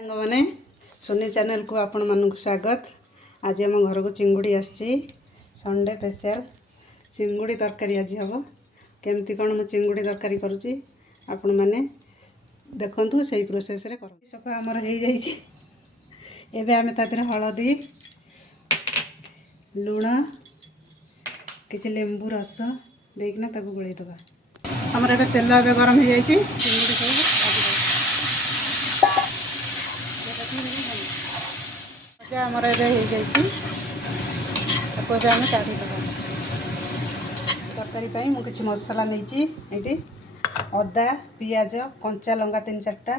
मैंने Sony channel को आपण मानक स्वागत। आज आम घर को चिंगुड़ी आसी संडे स्पेशल चिंगुड़ी तरकारी आज हम केमती कौन मु चिंगुड़ी तरकारी करुँची आपण मैंने देखु से प्रोसेस रे कर सफा आमर हो जाइए। एबे आमे तातिर हलदी लुण किसी लेंबू रस देकिना ताको गोळई दबा। हमर एबे तेल एबे गरम हो जाइए। चिंगुड़ी सब आमर एबे हो जाइए। ताको एबे आमे काढी दबा। तरकारी पई मु किछि मसाला नेछि एठी अदा पियाज कंचा लंका 3-4टा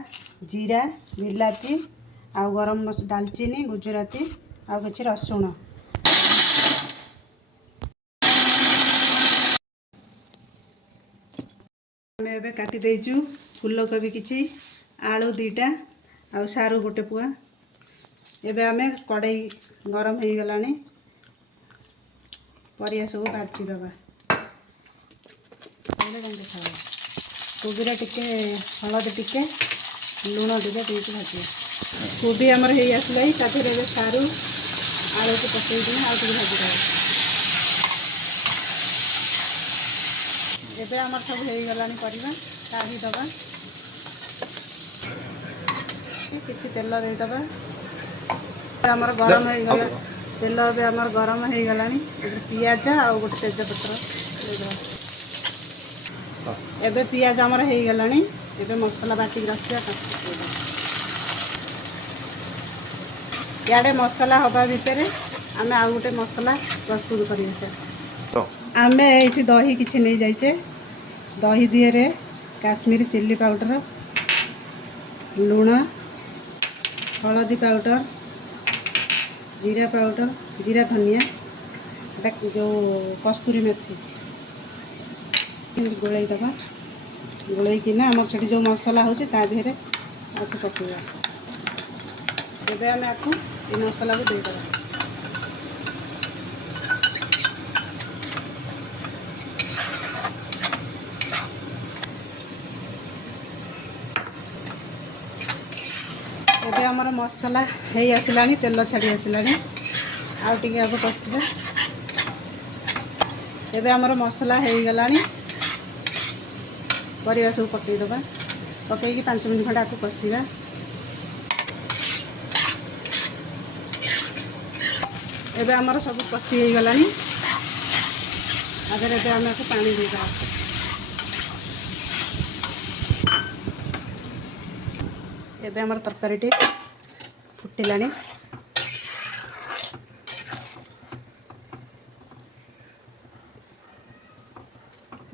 जीरा बिलाती आ गरम दालचीनी गुजराती आ किछि रसुण आमे एबे काटी देइछु। फूलकोबी किछि आलू 2टा आ सारू गोटे पुआ। एबे आमे कड़ाई गरम हो गलानी परिया सब भाजी दबा। कोबी टिके हलदी टिके लुण टिके देके भाजी। कोबी आमर हो आसला ताधर सारू आलू को पकईकिना आउ टिके भाजी दबा। एबे आमर सब हो गलानी परिवा काढ़ी दबा। किछि तेल दे दबा। आमर गरम हो गला तेल एबे आमर गरम हो गलानी। पियाज आ गोटे तेजपत्र दे दबा। एबे पियाज आमर हो गलानी। एबे मसला बाटी रखिया याडे मसला हवा भितर आमे आ गोटे मसला प्रस्तुत करिया। आमे एठी दही किछि नै जाइछे। दही दिए काश्मीरी चिल्ली पाउडर लुण हलदी पाउडर जीरा पाउडर जीरा धनिया जो कस्तूरी मेथी गोलई दबा। गोलई किना आमर से जो मसला होची ता देहरे आकु पकेबा। एबे आमे आकु ए मसला को दे दबा। एबे आमर मसला हे आसिलानी तेल छाड़ी आसिलानी आउ टिके अब कसिबा। एबे आमर मसला हे गलानी परिवा सब पकई दबा। पकईकी 5 मिनट खंडे आकु कसिबा। एबे आमर सब कसी हे गलानी। आगे एबे आमे आकु पानी दे दबा। एबे आमर तरकारी टे फुटिलानी।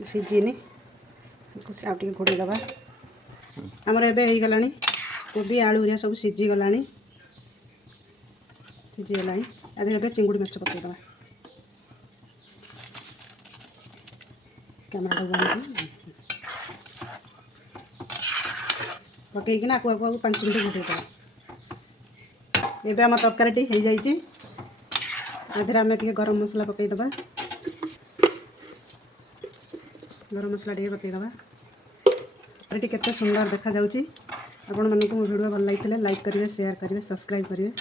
सीझीनी आउटे घोड़े दबा। आमर एबे हो गलानी कोबी आलू उरिया सब सीझी गलानी। सीझी गलानी आदि एबे चिंगुड़ी माछ पकई दबा। कैमरा बंद पकईकिना आकु आकु 5 मिनट घोड़े दबा। एबे आम तरकारी हो जाइए। आधे आमे टिके गरम मसला पकई दबा। गरम मसला टे पकई दबा। केते सुंदर देखा जाउची। आपण मानकु वीडियो भल लागितले लाइक करिवे शेयर करिवे सब्सक्राइब करिवे।